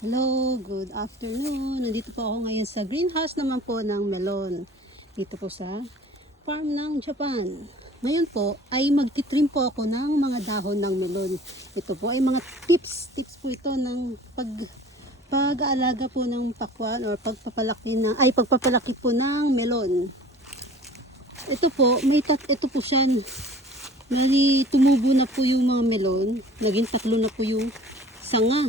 Hello, good afternoon. Nandito po ako ngayon sa greenhouse naman po ng melon. Dito po sa farm ng Japan. Ngayon po ay magtitrim po ako ng mga dahon ng melon. Ito po ay mga tips po ito ng pag-aalaga po ng pakwan or pagpapalaki po ng melon. Ito po, ito po siya. Tumubo na po yung mga melon. Naging 3 na po yung sanga.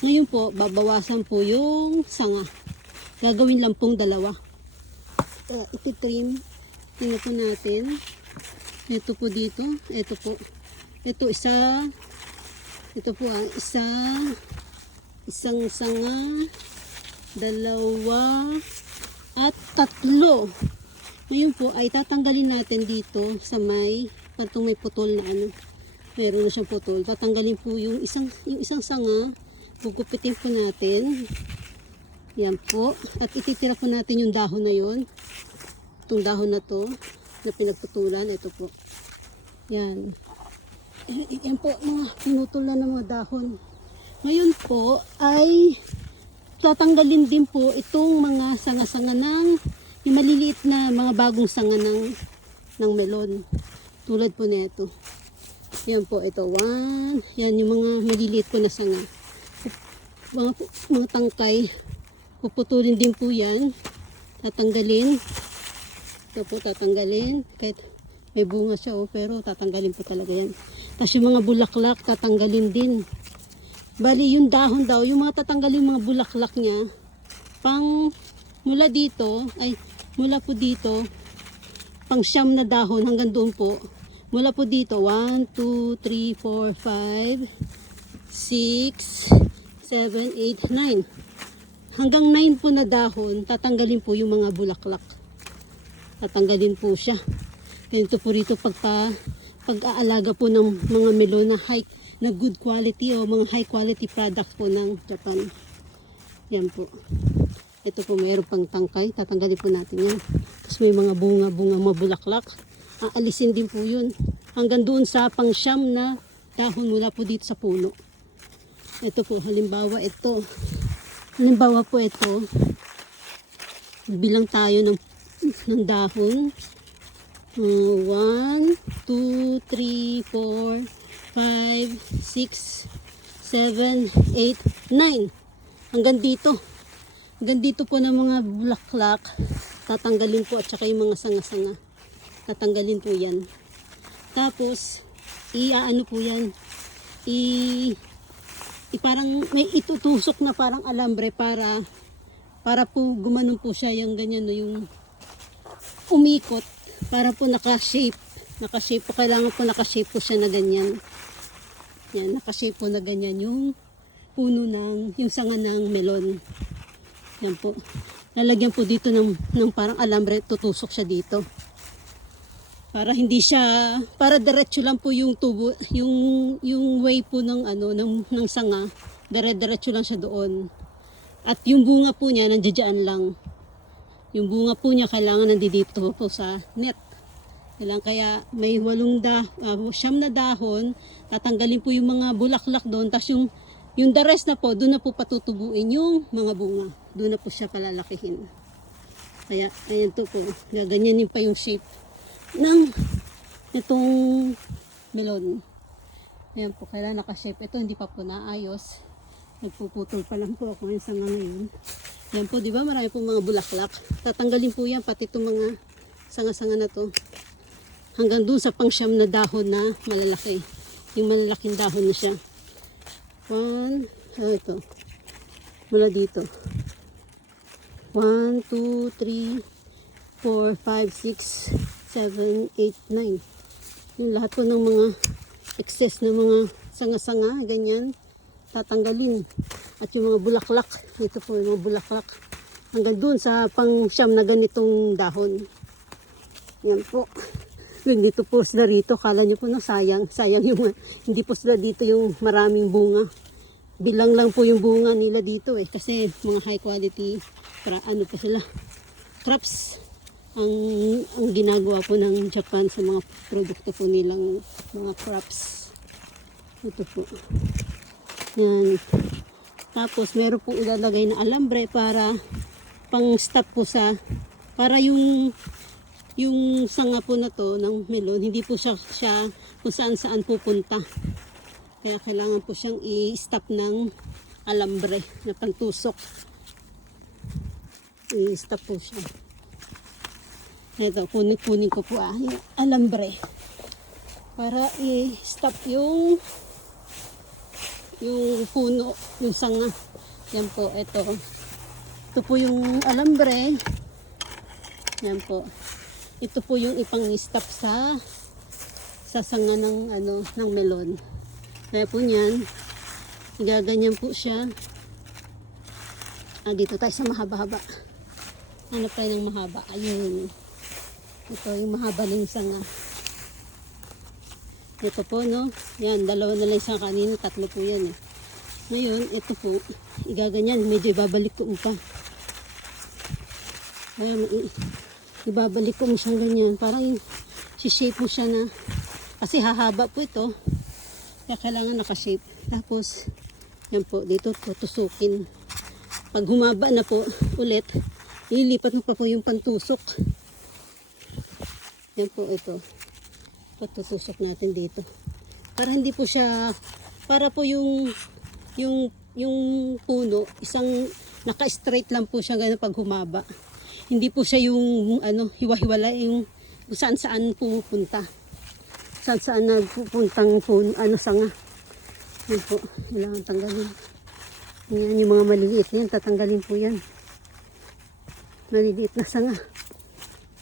Ngayon po, babawasan po yung sanga. Gagawin lang pong 2. Ititrim. Tingnan po natin. Ito po dito. Ito po. Ito isa. Ito po isa. Isang sanga. 2. At 3. Ngayon po ay tatanggalin natin dito sa patong may putol na meron na siyang putol. Tatanggalin po yung isang sanga. Gugupitin po natin. Yan po. At ititira po natin yung dahon na yon. Itong dahon na to na pinagputulan. Ito po. Yan. Yan po mga pinutulan ng mga dahon. Ngayon po ay tatanggalin din po itong mga sanga-sanga ng yung maliliit na mga bagong sanga ng melon. Tulad po nito. Yan po. Ito. 1. Yan yung mga maliliit po na sanga. Mga tangkay, puputulin din po yan, tatanggalin. Ito po tatanggalin, kahit may bunga siya pero tatanggalin po talaga yan. Tapos yung mga bulaklak tatanggalin din. Bali yung dahon daw, yung mga tatanggalin yung mga bulaklak niya, mula po dito, pang 9 na dahon hanggang doon po. Mula po dito, 1, 2, 3, 4, 5, 6, 7, 8, 9. Hanggang 9 po na dahon, tatanggalin po yung mga bulaklak. Tatanggalin po siya. Ganito po rito pag-aalaga po ng mga melon na good quality o mga high quality product po ng Japan. Yan po. Ito po mayroon pang tangkay. Tatanggalin po natin yan. Tapos may mga bunga-bunga, mga bulaklak. Aalisin din po yun. Hanggang doon sa pang 9 na dahon mula po dito sa puno. Ito po, halimbawa po ito, bilang tayo ng dahon. 1, 2, 3, 4, 5, 6, 7, 8, 9. Hanggang dito. Hanggang dito po ng mga bulaklak, tatanggalin po at saka yung mga sanga-sanga. Tatanggalin po yan. Tapos, iaano po yan, parang may itutusok na parang alambre para po gumanon po siya yung ganyan no, yung umikot para po naka-shape po, kailangan po naka-shape po siya na ganyan. Yan, naka-shape po na ganyan yung puno yung sanga ng melon. Yan po. Lalagyan po dito ng parang alambre, tutusok siya dito. Para hindi siya, para diretso lang po yung tubo, yung way po ng sanga, diretso lang siya doon. At yung bunga po niya nandiyan lang. Yung bunga po niya kailangan nandito po sa net. Kaya may 9 na dahon, tatanggalin po yung mga bulaklak doon, tapos yung the rest na po, doon na po patutubuin yung mga bunga. Doon na po siya palalakihin. Kaya ayan to po, gaganyanin pa yung shape ng itong melon. Ayan po, kailangan naka-shape. Ito hindi pa po naayos. Nagpuputol pa lang po ako sa ngayon. Yan po, di ba? Marami po mga bulaklak. Tatanggalin po yan, pati itong mga sanga-sanga na to. Hanggang dun sa pang 9 na dahon na malalaki. Yung malalaking dahon na siya. 1, ito. Mula dito. 1, 2, 3, 4, 5, 6, 7, 8, 9. Yung lahat po ng mga excess na mga sanga-sanga, ganyan, tatanggalin. At yung mga bulaklak, ito po yung mga bulaklak. Hanggang dun sa pang 9 na ganitong dahon. Yan po. Dito po sila rito, kala nyo po sayang yung, hindi po sila dito yung maraming bunga. Bilang lang po yung bunga nila dito kasi mga high quality, pa sila, crops. Ang ginagawa po ng Japan sa mga produkto po nilang mga crops. Ito po. Yan. Tapos meron po ilalagay na alambre para pang stop po para yung sanga po na to ng melon, hindi po siya kung saan saan pupunta. Kaya kailangan po siyang i-stop ng alambre na pantusok. I-stop po siya. Ito, kunin ko po yung alambre para i-stop yung puno, yung sanga. Yan po, ito. Ito po yung alambre. Yan po. Ito po yung ipang-stop sa sanga ng melon. Kaya po niyan, gaganyan po siya. Dito tayo sa mahaba-haba. Hanap tayo ng mahaba. Ayun. Ito yung mahaba ng sanga. Ito po, no? Yan, dalawa na lang isang kanina, tatlo po yan eh. Ngayon, ito po, igaganyan, medyo ibabalik ko pa. Kaya ibabalik ko mo siyang ganyan. Parang si-shape mo siya na, kasi hahaba po ito. Kaya kailangan naka-shape. Tapos, yan po, dito tutusukin. Pag humaba na po ulit, ililipat mo pa po yung pantusok. Yan po ito. Patutusok natin dito. Para hindi po siya, para po yung puno, isang naka-straight lang po siya ganun pag humaba. Hindi po siya yung hiwa-hiwala yung saan-saan pupunta. Saan-saan nagpupuntang sanga. Yan po, kailangan tanggalin. Yan, yung mga maliliit na yan, tatanggalin po yan. Maliliit na sanga.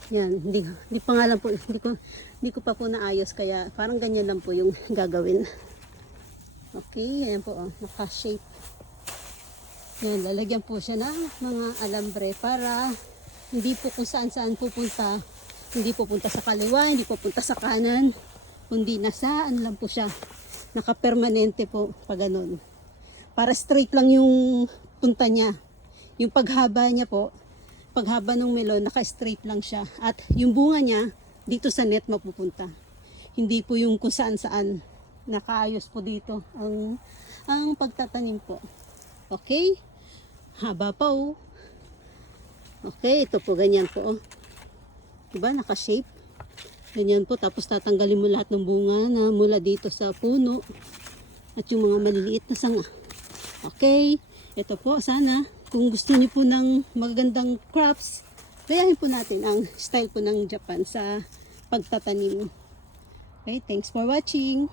Yan, hindi pa nga lang po, hindi ko pa po naayos, kaya parang ganyan lang po yung gagawin. Okay, ayan po, naka-shape. Yan, lalagyan po siya ng mga alambre para hindi po kung saan-saan pupunta. Hindi pupunta sa kaliwa, hindi pupunta sa kanan, kundi nasaan lang po siya. Naka-permanente po pag ganun. Para straight lang yung punta niya. Yung paghaba niya po, paghaba ng melon, naka-straight lang siya. At yung bunga niya, dito sa net mapupunta. Hindi po yung kung saan-saan. Nakaayos po dito ang pagtatanim po. Okay? Haba pa oh. Okay, ito po ganyan po oh. Diba, naka-shape. Ganyan po, tapos tatanggalin mo lahat ng bunga na mula dito sa puno at yung mga maliliit na sanga. Okay, ito po, sana kung gusto niyo po ng magandang crops, gayahin po natin ang style po ng Japan sa pagtatanim. Okay, thanks for watching.